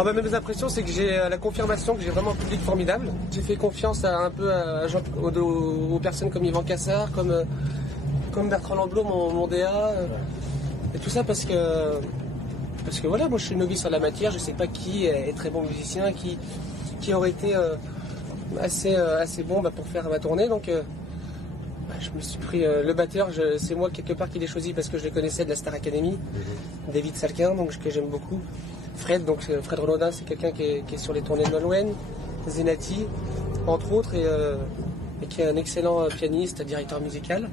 Ah bah, mes impressions, c'est que j'ai la confirmation que j'ai vraiment un public formidable. J'ai fait confiance aux personnes comme Yvan Cassard, comme Bertrand Lamblot, mon DA, et tout ça parce que voilà, moi je suis novice en la matière, je sais pas qui est très bon musicien, qui aurait été assez bon pour faire ma tournée, donc je me suis pris le batteur, c'est moi quelque part qui l'ai choisi parce que je le connaissais de la Star Academy, David Salkin, donc que j'aime beaucoup. Fred Renaudin, c'est quelqu'un qui est sur les tournées de Nolwenn, Zenati, entre autres, et qui est un excellent pianiste, directeur musical.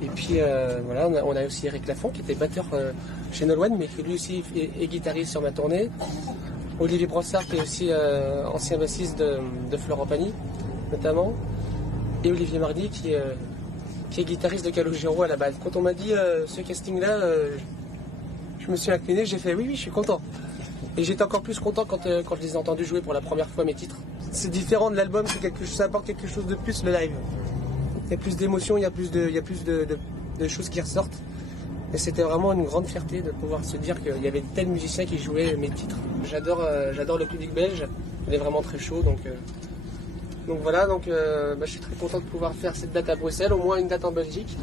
Et puis voilà, on a aussi Eric Lafont qui était batteur chez Nolwenn, mais qui lui aussi est guitariste sur ma tournée. Olivier Brossard qui est aussi ancien bassiste de Florent Pagny, notamment. Et Olivier Mardy qui est guitariste de Calogero à la base. Quand on m'a dit ce casting-là, je me suis incliné, j'ai fait oui, je suis content. Et j'étais encore plus content quand je les ai entendus jouer pour la première fois mes titres. C'est différent de l'album, ça apporte quelque chose de plus, le live. Il y a plus d'émotions, il y a plus de choses qui ressortent. Et c'était vraiment une grande fierté de pouvoir se dire qu'il y avait tel musicien qui jouait mes titres. J'adore le public belge, il est vraiment très chaud. Donc voilà, je suis très content de pouvoir faire cette date à Bruxelles, au moins une date en Belgique.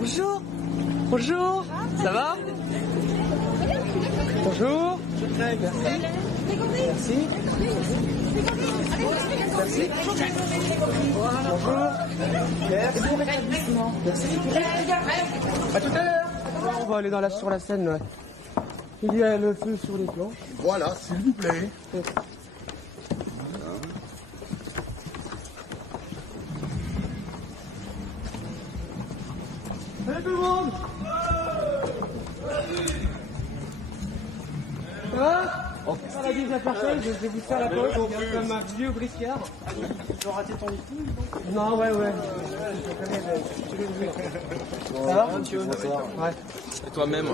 Bonjour. Bonjour. Ça va? Bonjour. Merci. Merci. Merci. Bonjour. Merci. À tout à l'heure. On va aller sur la scène. Là. Il y a le feu sur les planches. Voilà, s'il vous plaît. Salut tout le monde. Ça va? On a déjà parfait, je vais vous faire la pause, comme un vieux briscard. Tu as raté ton meeting? Non, ouais. Ça va? Ouais. Et toi-même?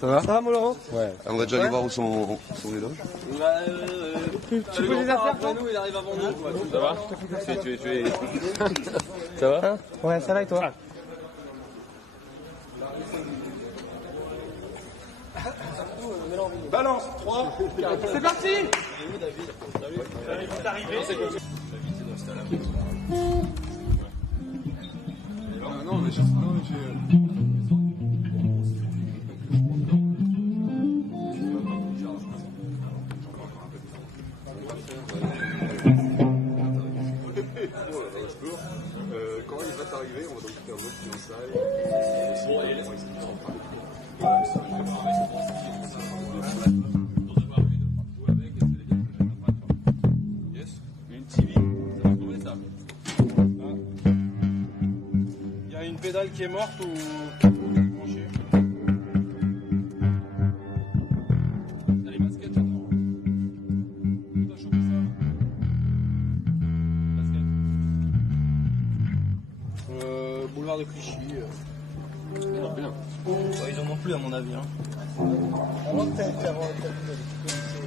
Ça va mon Laurent? Ouais. On va déjà aller voir où sont les loges. Tu poses des affaires toi? Nous, il arrive avant nous. Ça va? Ça va? Hein? Ouais, ça va et toi? Balance, 3, 4. C'est parti! Non, mais j'ai... Quand il va t'arriver, on va donc faire un mode fiançailles. Une TV. Ça. Il y a une pédale qui est morte ou branchée. T'as les baskets là-dedans. Tu dois choper ça. Basket. Boulevard de Clichy. Bien. Ils en ont plus à mon avis. Hein.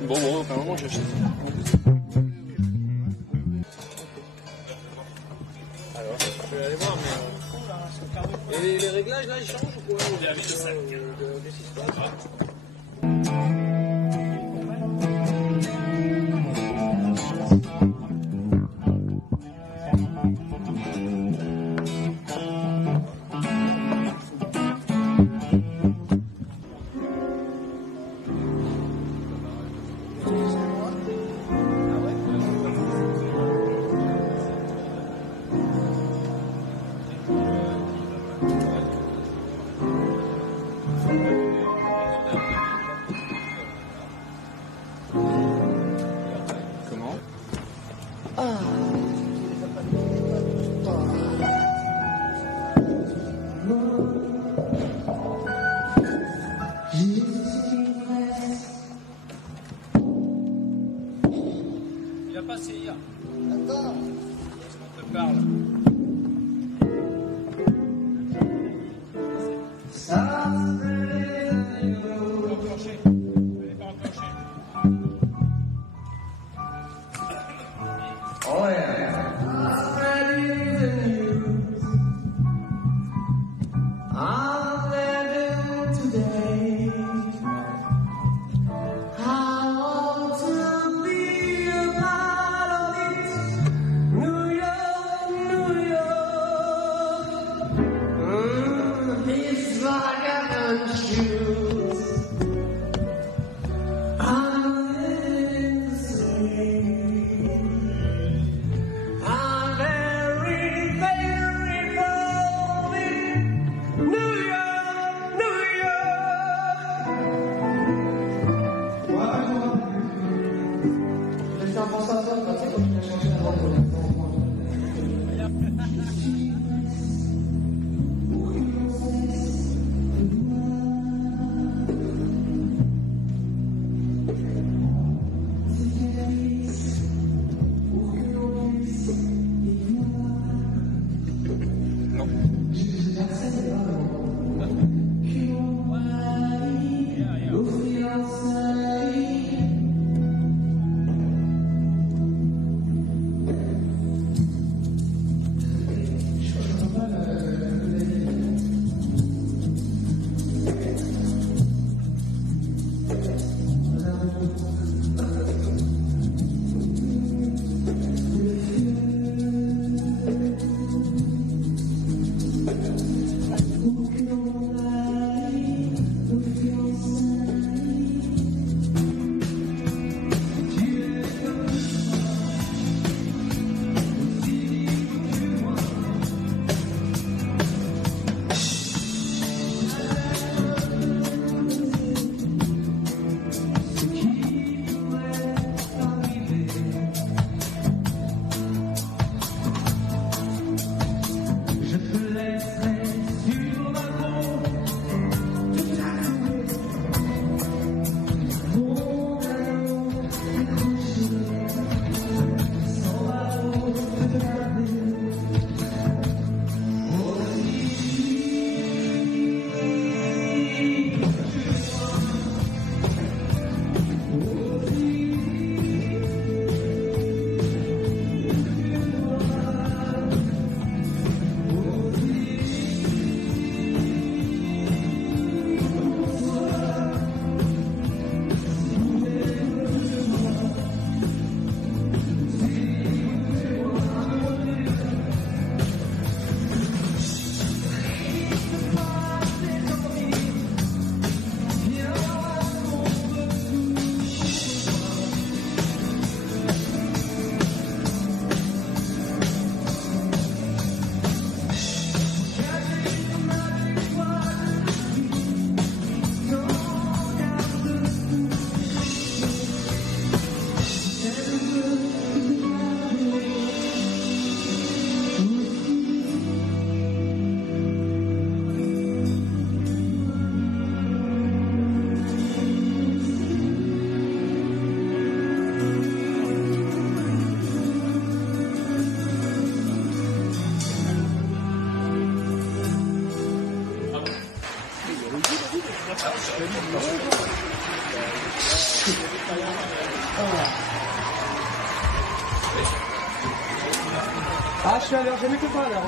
Bon, enfin, un moment j'achète. Alors, je vais aller voir, mais. Et les réglages là ils changent ou quoi? Il a passé hier. Attends. On te parle. Enclenché. Elle n'est pas enclenchée. Oh yeah. Ah. Ah, je suis à l'heure, j'ai mis que pas à l'heure.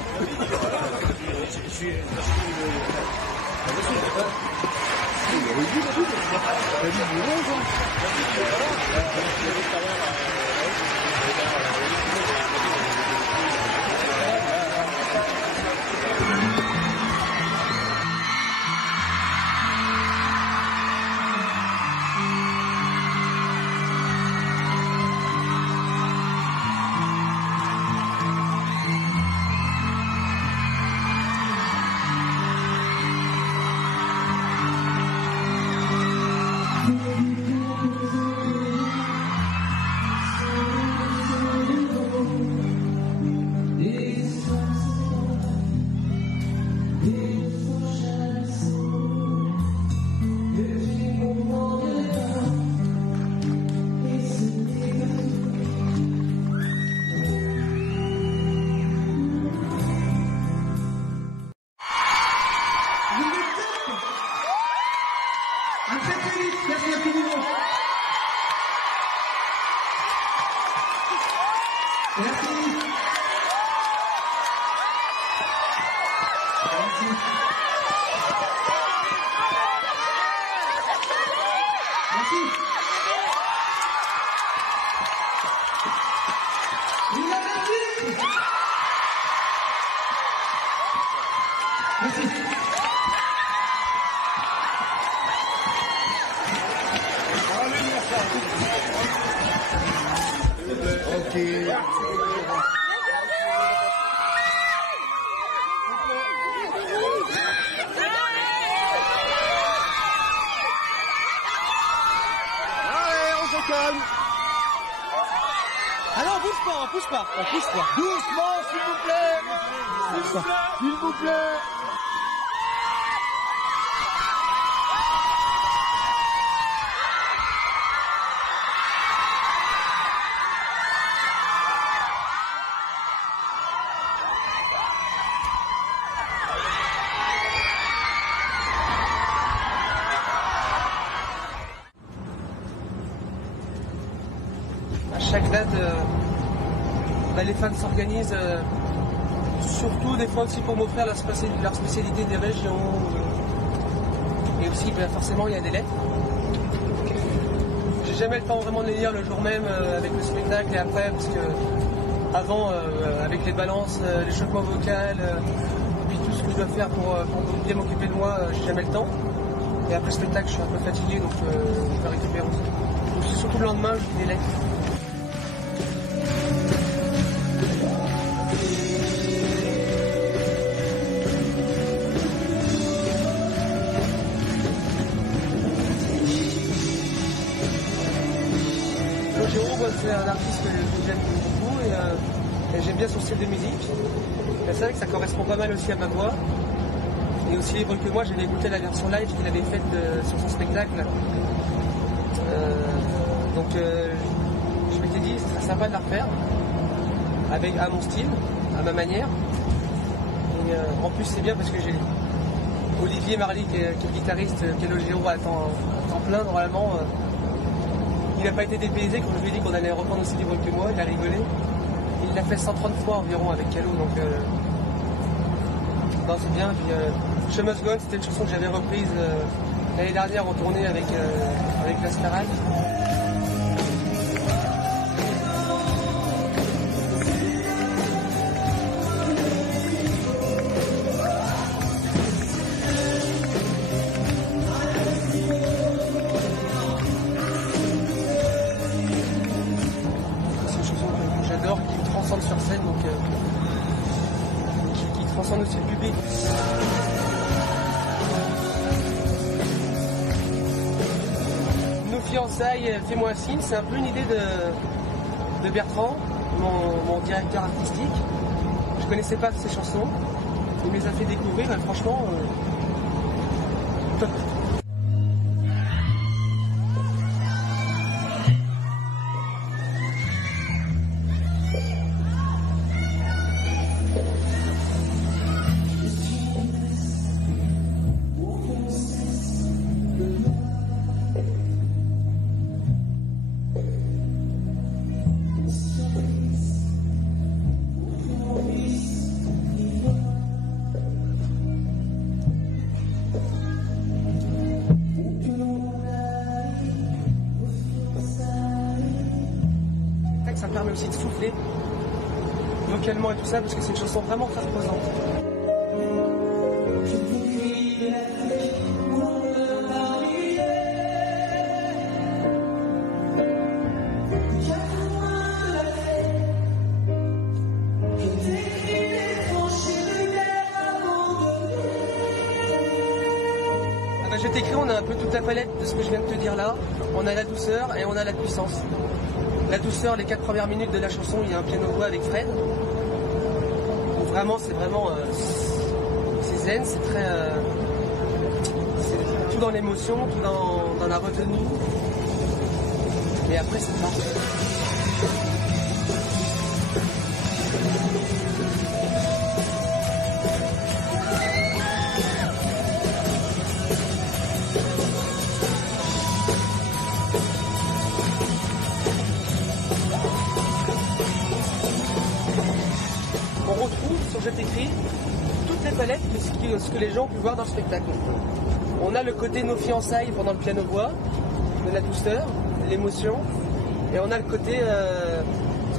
Ah non, on pousse pas. Doucement, s'il vous plaît. S'il vous plaît. À chaque date, les fans s'organisent, surtout des fois aussi pour m'offrir leur spécialité des régions. Et aussi, forcément, il y a des lettres. J'ai jamais le temps vraiment de les lire le jour même avec le spectacle et après, parce que avant, avec les balances, l'échauffement vocal, et puis tout ce que je dois faire pour bien m'occuper de moi, j'ai jamais le temps. Et après le spectacle, je suis un peu fatigué, donc je vais récupérer aussi. Donc c'est surtout le lendemain, je lis des lettres. C'est un artiste que j'aime beaucoup et j'aime bien son style de musique. C'est vrai que ça correspond pas mal aussi à ma voix. Et aussi les que moi, j'avais écouté la version live qu'il avait faite sur son spectacle. Donc je m'étais dit, ce serait sympa de la refaire à mon style, à ma manière. Et en plus c'est bien parce que j'ai Olivier Marly qui est le guitariste, qui est le Géo à temps plein normalement. Il n'a pas été dépaysé quand je lui ai dit qu'on allait reprendre aussi du vol que moi, il a rigolé. Il l'a fait 130 fois environ avec Calo, donc non, c'est bien. Puis Show Must Go On, c'était une chanson que j'avais reprise l'année dernière en tournée avec l'Ascarade. Sur scène, donc qui transcende aussi le public. Nos fiançailles, fais-moi un signe, c'est un peu une idée de Bertrand, mon directeur artistique. Je connaissais pas ses chansons, il me les a fait découvrir et franchement top. Ça me permet aussi de souffler vocalement et tout ça parce que c'est une chanson vraiment très reposante. Je t'écris, on a un peu toute la palette de ce que je viens de te dire là. On a la douceur et on a la puissance. La douceur, les 4 premières minutes de la chanson, il y a un piano-voix avec Fred. Donc vraiment, c'est zen, c'est très... c'est tout dans l'émotion, tout dans la retenue. Et après, c'est parti. On retrouve sur Je t'écris toutes les palettes de ce que les gens ont pu voir dans le spectacle. On a le côté nos fiançailles pendant le piano-voix, de la douceur, de l'émotion, et on a le côté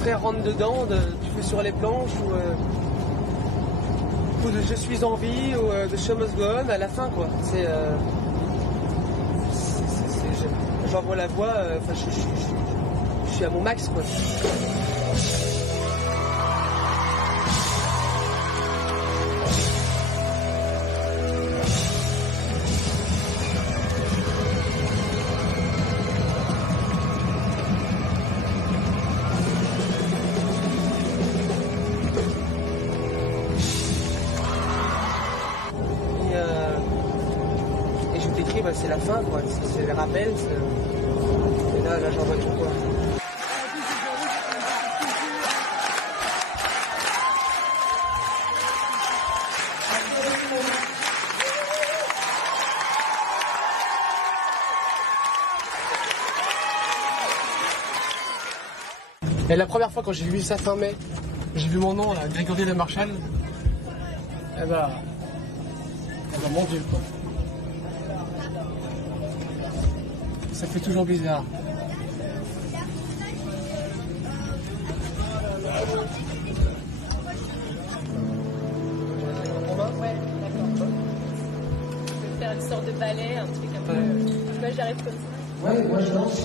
très rentre-dedans du feu sur les planches ou de Je suis en vie ou de Show Must Go On à la fin quoi. J'envoie la voix, je suis à mon max quoi. c'est la fin, quoi. C'est les rappels. Et là j'en vois tout, quoi. Et la première fois quand j'ai vu ça fin mai, j'ai vu mon nom là, Grégory de Marchal. Eh ben mon Dieu quoi. Ça fait toujours bizarre. Ouais, d'accord. Je vais faire une sorte de ballet, un truc un peu. Moi j'arrive comme ça. Ouais, moi je danse.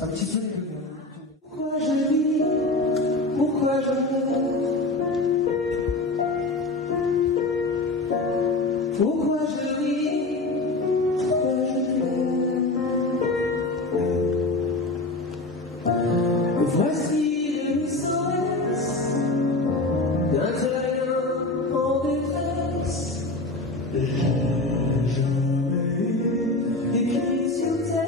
Un petit peu de pourquoi je vis, pourquoi je pleure, pourquoi je vis, pourquoi je pleure. Voici le sens d'un crayon en détresse. J'ai jamais écrit sur terre.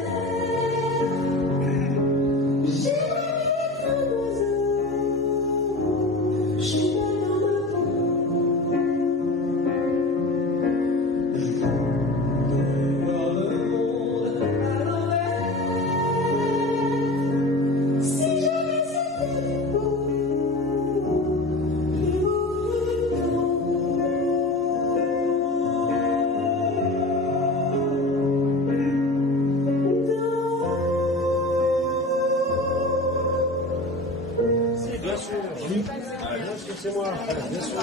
C'est moi, bien sûr.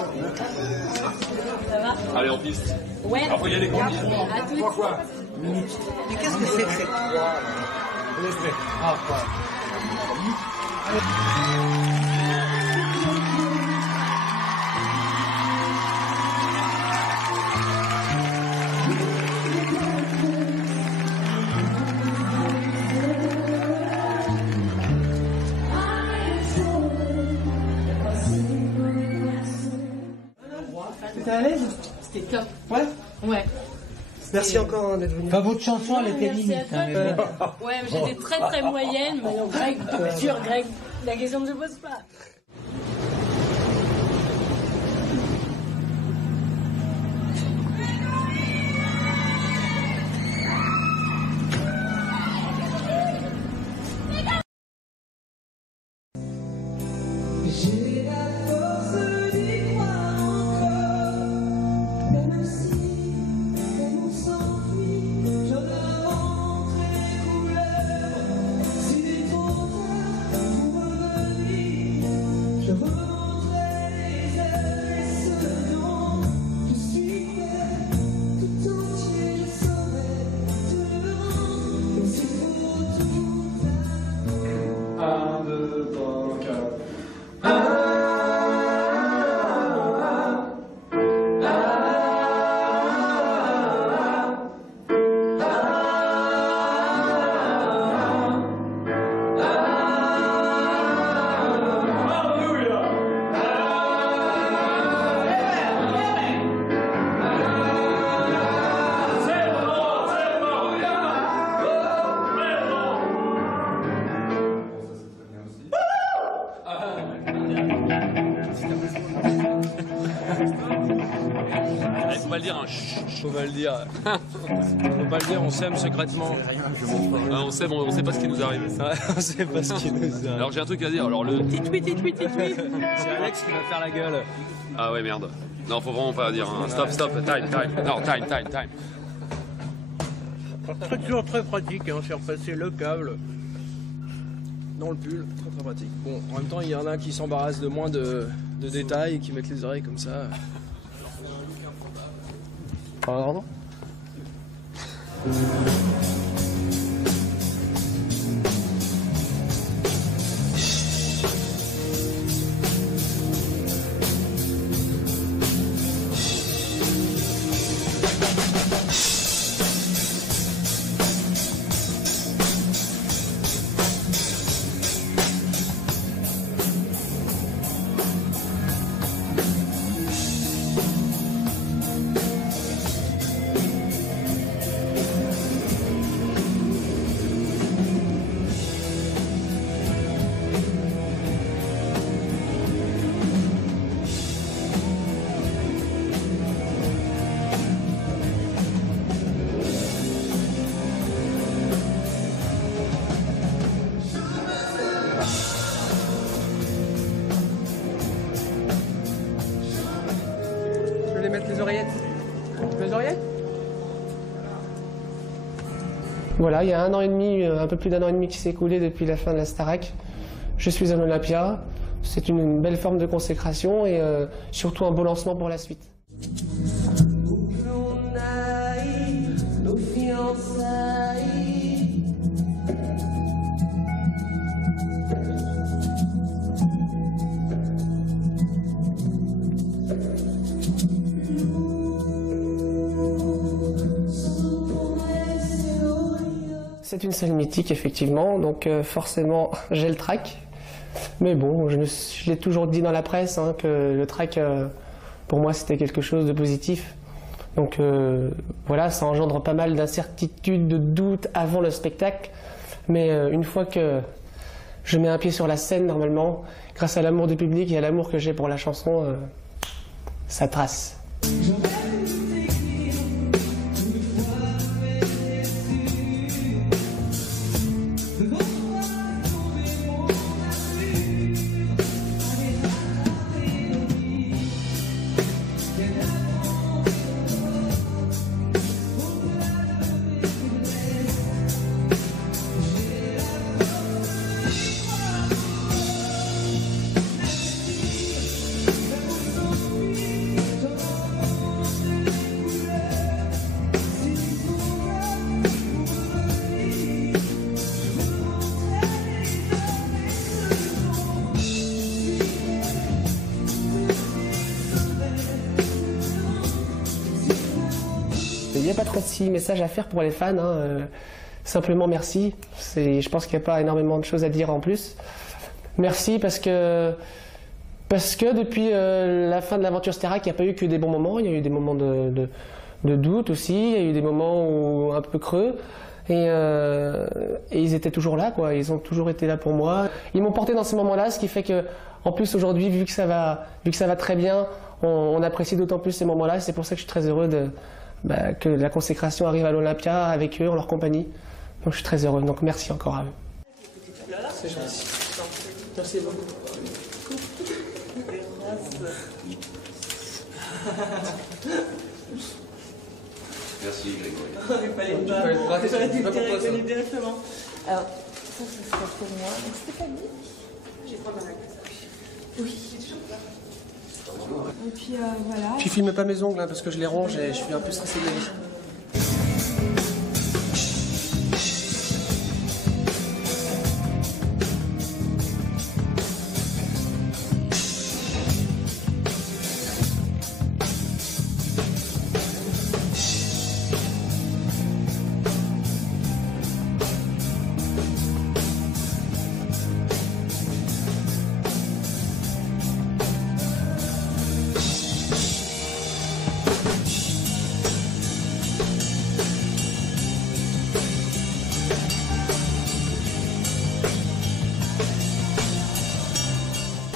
Ça va? Allez, en piste. Ouais. Après, il y a des conditions. À toutes. Quoi? Mais qu'est-ce que c'est que c'est? Ah, quoi. T'es à l'aise? C'était top. Ouais. Ouais. Merci encore d'être venu. Enfin, votre chanson, elle était Merci limite. à toi. Hein, mais bon. Ouais, mais j'étais très très moyenne. Mais non, Greg, dur, Greg. La question ne se pose pas. J'ai la force d'y croire encore, même si on s'enfuit, j'en invente les couleurs. S'il est trop tard pour revenir, le dire, hein. Faut pas le dire. Faut pas le dire, on s'aime secrètement. Ah, on sait pas ce qui nous arrive. On sait pas ce qui nous arrive. Alors j'ai un truc à dire. Alors le. C'est Alex qui va faire la gueule. Ah ouais merde. Non, faut vraiment pas dire. Hein. Stop, time. Non, time. C'est toujours très pratique, hein, faire passer le câble dans le pull, très pratique. Bon, en même temps, il y en a qui s'embarrassent de moins de détails et qui mettent les oreilles comme ça. Pardon ? Je vais mettre les oreillettes. Les oreillettes. Voilà, il y a 1 an et demi, un peu plus d'1 an et demi qui s'est écoulé depuis la fin de la Starac. Je suis à l'Olympia. C'est une belle forme de consécration et surtout un beau lancement pour la suite. Où que l'on aille, nos fiançailles. C'est une salle mythique effectivement, donc forcément j'ai le track. Mais bon, je l'ai toujours dit dans la presse hein, que le track pour moi c'était quelque chose de positif. Donc voilà, ça engendre pas mal d'incertitudes, de doutes avant le spectacle. Mais une fois que je mets un pied sur la scène normalement, grâce à l'amour du public et à l'amour que j'ai pour la chanson, ça trace. Il n'y a pas trop de messages à faire pour les fans, hein. Simplement merci. Je pense qu'il n'y a pas énormément de choses à dire en plus. Merci parce que depuis la fin de l'aventure Starac, il n'y a pas eu que des bons moments, il y a eu des moments de doute aussi, il y a eu des moments un peu creux. Et ils étaient toujours là, quoi. Ils ont toujours été là pour moi. Ils m'ont porté dans ces moments-là, ce qui fait que, en plus aujourd'hui, vu que ça va très bien, on apprécie d'autant plus ces moments-là. C'est pour ça que je suis très heureux que la consécration arrive à l'Olympia avec eux, en leur compagnie. Donc je suis très heureux. Donc merci encore à eux. C'est gentil. Merci beaucoup. Merci Grégory. Il fallait pas. J'aurais dû te reconnaître directement. Alors, ça sera pour moi. Donc, Stéphanie. J'ai pas mal avec ça. Oui. Et puis voilà. Puis filme pas mes ongles hein, parce que je les ronge et je suis un peu stressé de la vie.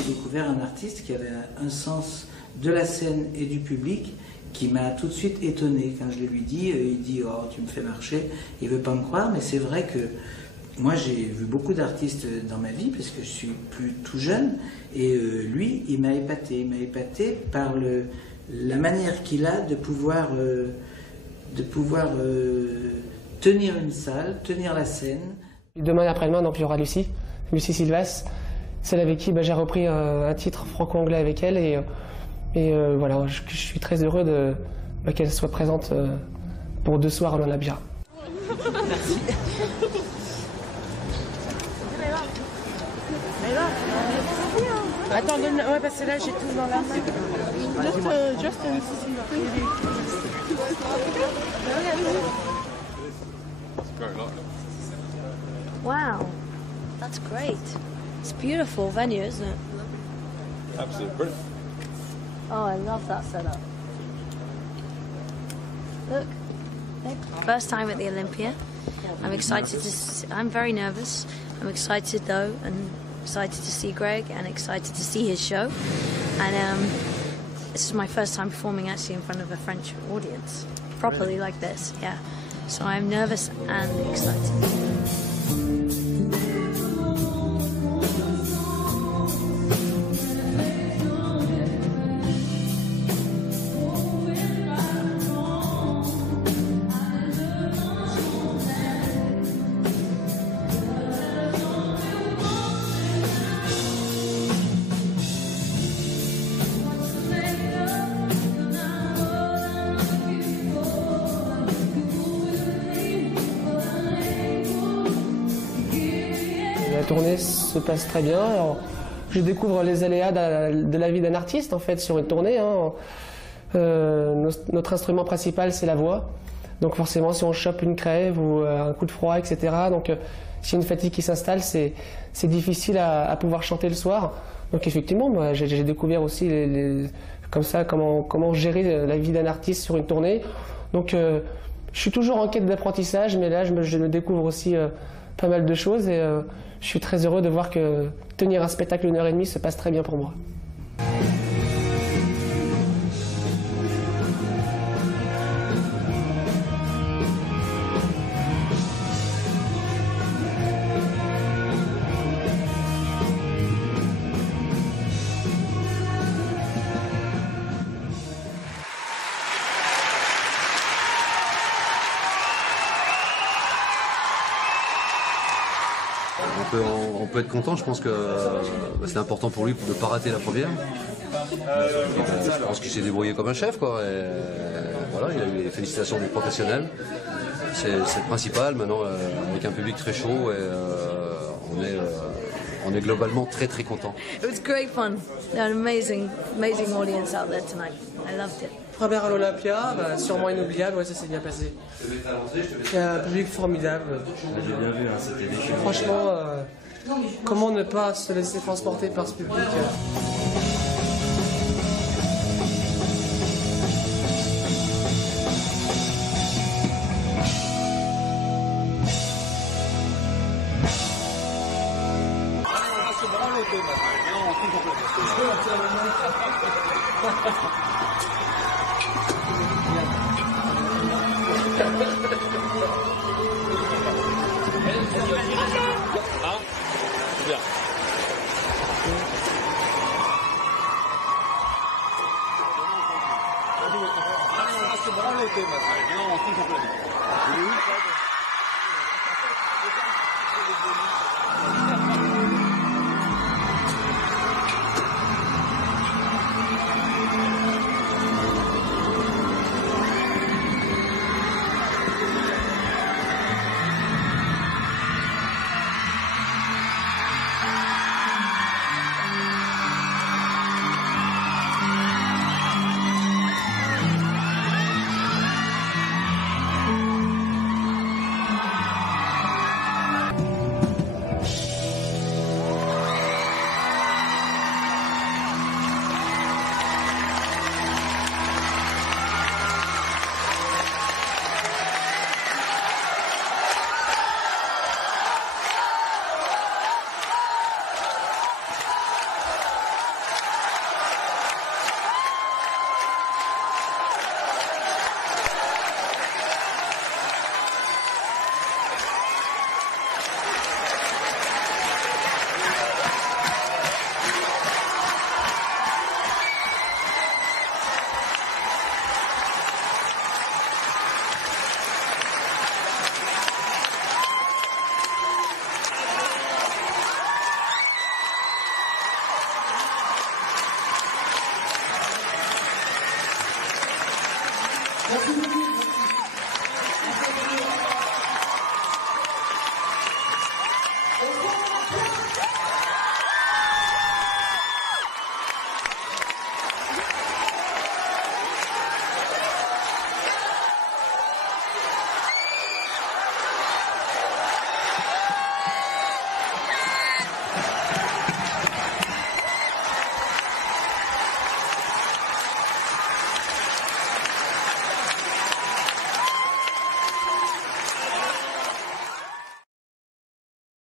J'ai découvert un artiste qui avait un sens de la scène et du public qui m'a tout de suite étonné. Quand je le lui dis, il dit « Oh, tu me fais marcher », il veut pas me croire, mais c'est vrai que moi j'ai vu beaucoup d'artistes dans ma vie, parce que je suis plus tout jeune, et lui, il m'a épaté par la manière qu'il a de pouvoir tenir une salle, tenir la scène. Demain et après-demain, donc il y aura Lucie Silvas, celle avec qui j'ai repris un titre franco-anglais avec elle, et voilà, je suis très heureux qu'elle soit présente pour 2 soirs à l'Olympia. Merci. Attends, ouais, parce que là j'ai tout dans la main. Just Wow, that's great. It's a beautiful venue, isn't it? Absolutely brilliant. Oh, I love that setup. Look, first time at the Olympia. I'm excited I'm very nervous. I'm excited though, and excited to see Greg, and excited to see his show. And this is my first time performing actually in front of a French audience, properly like this. Yeah. So I'm nervous and excited. La tournée se passe très bien. Alors, je découvre les aléas de la vie d'un artiste en fait sur une tournée. Notre instrument principal c'est la voix. Donc forcément si on chope une crève ou un coup de froid, etc. Donc s'il y a une fatigue qui s'installe, c'est difficile à pouvoir chanter le soir. Donc effectivement, moi, j'ai découvert aussi comme ça comment gérer la vie d'un artiste sur une tournée. Donc je suis toujours en quête d'apprentissage, mais là je me découvre aussi pas mal de choses et je suis très heureux de voir que tenir un spectacle 1h30 se passe très bien pour moi. On peut être content, je pense que c'est important pour lui de ne pas rater la première. Je pense qu'il s'est débrouillé comme un chef, quoi. Et voilà, il a eu les félicitations des professionnels. C'est le principal. Maintenant, avec un public très chaud, et, on est globalement très très content. It was great fun. An amazing audience out there tonight. I loved it. Première à l'Olympia, sûrement inoubliable, ouais, ça s'est bien passé. Il y a un public formidable. J'ai bien vu, hein, c'était vécu. Franchement, comment ne pas se laisser transporter par ce public Merci.